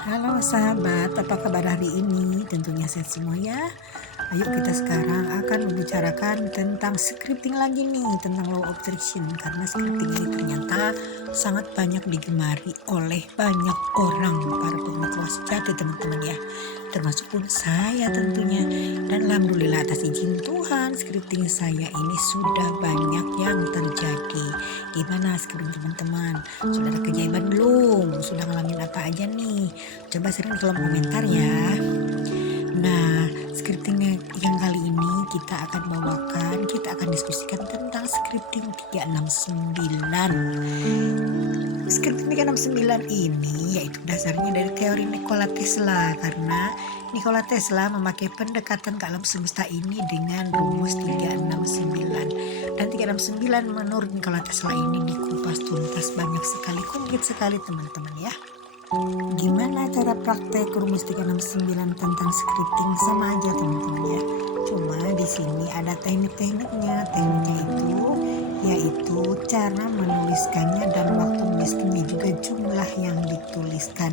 Halo sahabat, apa kabar hari ini? Tentunya sehat semua ya. Ayo kita sekarang akan membicarakan tentang scripting lagi nih, tentang law of attraction. Karena scripting ini ternyata sangat banyak digemari oleh banyak orang, para pengikut sejati teman-teman ya. Termasuk pun saya tentunya. Dan alhamdulillah atas izin Tuhan, scripting saya ini sudah banyak yang terjadi. Gimana scripting teman-teman? Sudah ada keajaiban belum? Sudah ngalamin apa aja nih? Coba sering di kolom komentar ya. Nah, scripting yang kali ini kita akan diskusikan tentang scripting 369. Scripting 369 ini yaitu dasarnya dari teori Nikola Tesla, karena Nikola Tesla memakai pendekatan ke alam semesta ini dengan rumus 369. Dan 369 menurut Nikola Tesla ini dikupas tuntas, banyak sekali, komplit sekali teman-teman ya. Gimana cara praktek rumus 369 tentang scripting? Sama aja teman-teman ya. Cuma di sini ada tekniknya. Tekniknya itu yaitu cara menuliskannya dan waktu menuliskannya, juga jumlah yang dituliskan.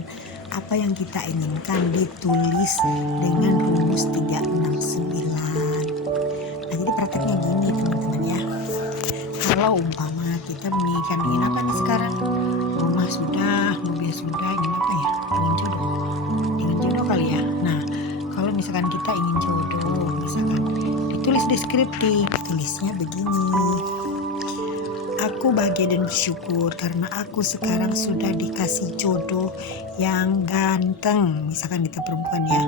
Apa yang kita inginkan ditulis dengan rumus 369. Nah, jadi prakteknya gini teman-teman ya. Kalau umpama kita ingin apa nih sekarang? Rumah sudah, mobil sudah, ingin apa ya? Ingin jodoh kali ya. Nah, kalau misalkan kita ingin jodoh, misalkan ditulis deskriptif, tulisnya begini: aku bahagia dan bersyukur karena aku sekarang sudah dikasih jodoh yang ganteng. Misalkan kita perempuan ya,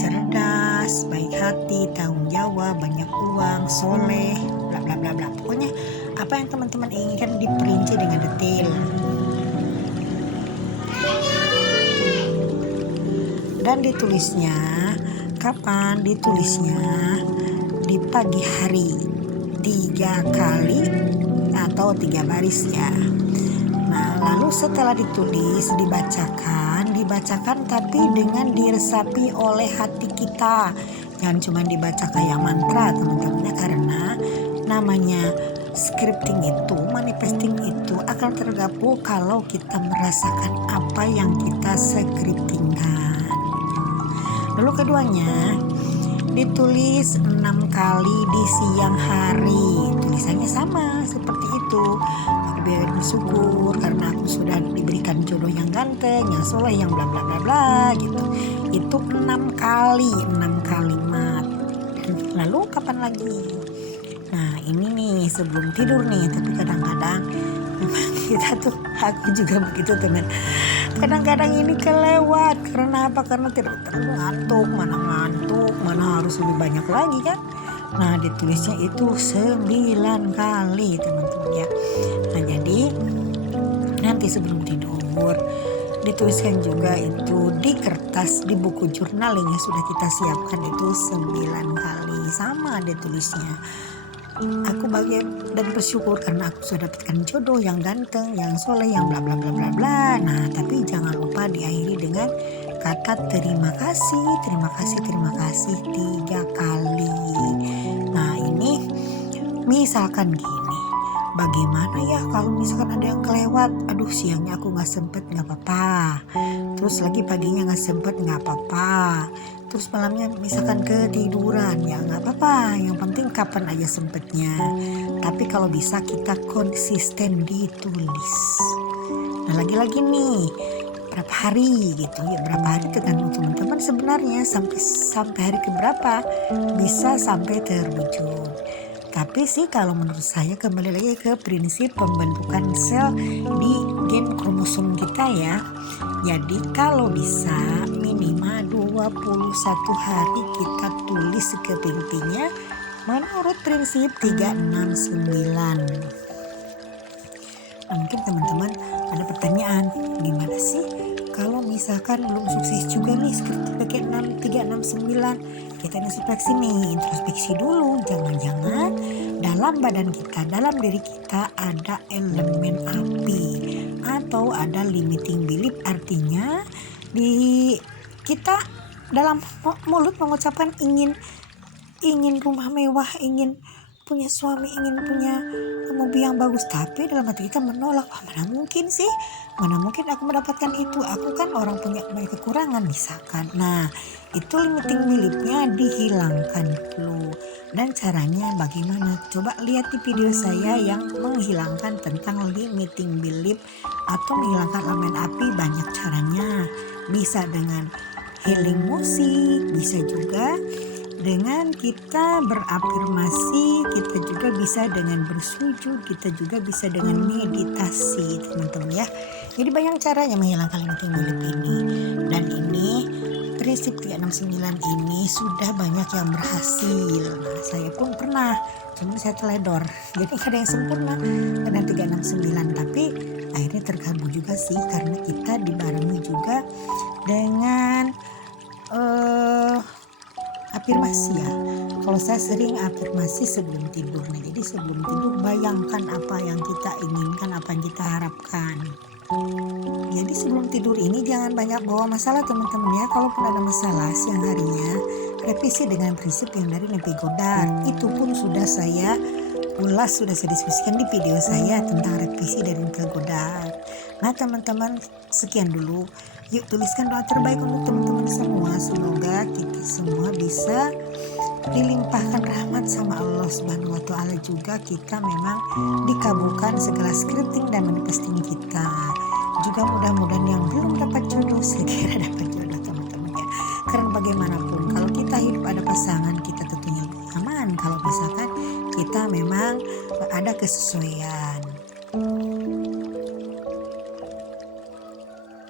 cerdas, baik hati, tanggung jawab, banyak uang, soleh, bla bla bla bla. Pokoknya apa yang teman-teman inginkan diperinci dengan detail. Dan ditulisnya kapan? Ditulisnya di pagi hari 3 kali atau 3 baris ya. Nah, lalu setelah ditulis dibacakan tapi dengan diresapi oleh hati kita. Jangan cuma dibaca kayak mantra teman-teman, karena namanya scripting itu, manifesting itu akan tergabung kalau kita merasakan apa yang kita scriptingkan. Lalu keduanya, ditulis 6 kali di siang hari. Tulisannya sama seperti itu. Biar bersyukur karena aku sudah diberikan jodoh yang ganteng, yang soleh, yang bla bla bla bla gitu. Itu 6 kali, 6 kalimat. Lalu kapan lagi? Nah, ini nih sebelum tidur nih, tapi kadang-kadang memang kita tuh, aku juga begitu teman. Kadang-kadang ini kelewat. Karena apa? Karena tidak terlalu ngantuk, mana harus lebih banyak lagi kan. Nah, ditulisnya itu 9 kali teman-teman ya. Nah, jadi nanti sebelum tidur dituliskan juga itu di kertas, di buku journaling yang sudah kita siapkan itu 9 kali. Sama ditulisnya, aku bahagia dan bersyukur karena aku sudah dapatkan jodoh yang ganteng, yang soleh, yang bla bla bla bla bla. Nah, tapi jangan lupa diakhiri dengan kata terima kasih 3 kali. Nah, ini misalkan gini, bagaimana ya kalau misalkan ada yang kelewat? Aduh, siangnya aku gak sempet, gak apa-apa. Terus lagi paginya gak sempet, gak apa-apa. Terus malamnya misalkan ketiduran, ya gak apa-apa. Yang penting kapan aja sempetnya. Tapi kalau bisa kita konsisten ditulis. Nah, lagi-lagi nih, berapa hari gitu ya, berapa hari tergantung teman-teman sebenarnya, sampai hari keberapa bisa sampai terwujud. Tapi sih kalau menurut saya kembali lagi ke prinsip pembentukan sel di gen kromosom kita ya. Jadi kalau bisa minimal 21 hari kita tulis scriptingnya menurut prinsip 369. Nah, mungkin teman-teman ada pertanyaan, gimana sih kalau misalkan belum sukses juga nih scripting pakai 369? Kita introspeksi dulu, jangan-jangan dalam badan kita, dalam diri kita ada elemen api atau ada limiting belief, artinya di kita dalam mulut mengucapkan ingin rumah mewah, ingin punya suami, ingin punya mobil yang bagus, tapi dalam hati kita menolak, mana mungkin sih, mana mungkin aku mendapatkan itu, aku kan orang punya banyak kekurangan misalkan. Nah, itu limiting beliefnya dihilangkan dulu. Dan caranya bagaimana? Coba lihat di video saya yang menghilangkan tentang limiting belief atau menghilangkan elemen api. Banyak caranya, bisa dengan healing musik, bisa juga dengan kita berafirmasi, kita juga bisa dengan bersujud, kita juga bisa dengan meditasi, teman-teman ya. Jadi banyak caranya menghilangkan limiting belief ini. Dan ini prinsip 369 ini sudah banyak yang berhasil. Nah, saya pun pernah, cuman saya teledor. Jadi gak ada yang sempurna dengan 369, tapi akhirnya tergabung juga sih, karena kita dibarengi juga dengan afirmasi ya. Kalau saya sering afirmasi sebelum tidur nih. Jadi sebelum tidur bayangkan apa yang kita inginkan, apa yang kita harapkan. Jadi sebelum tidur ini jangan banyak bawa masalah teman-teman ya. Kalaupun ada masalah siang harinya, revisi dengan prinsip yang dari Neville Goddard. Itu pun sudah saya ulas, sudah saya diskusikan di video saya tentang revisi dari Neville Goddard. Nah teman-teman, sekian dulu. Yuk tuliskan doa terbaik untuk teman-teman semua. Semoga kita semua bisa dilimpahkan rahmat sama Allah Subhanahu wa Ta'ala, juga kita memang dikabulkan segala scripting dan manifesting kita. Juga mudah-mudahan yang belum dapat jodoh segera dapat jodoh teman-teman ya. Karena bagaimanapun kalau kita hidup ada pasangan, kita tentunya lebih aman kalau misalkan kita memang ada kesesuaian.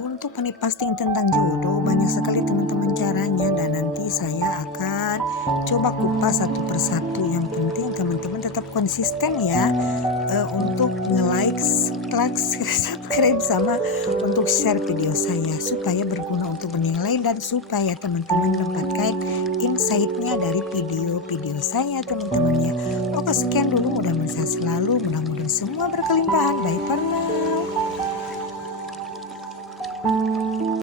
Untuk manifesting tentang jodoh banyak sekali teman-teman caranya, dan nanti saya akan coba kupas satu persatu. Yang penting teman-teman tetap konsisten ya, untuk nge-like, subscribe sama untuk share video saya supaya berguna untuk menilai dan supaya teman-teman mendapatkan insight-nya dari video-video saya teman-teman ya. Oke, sekian dulu, mudah-mudahan sehat selalu, mudah-mudahan semua berkelimpahan. Bye for now.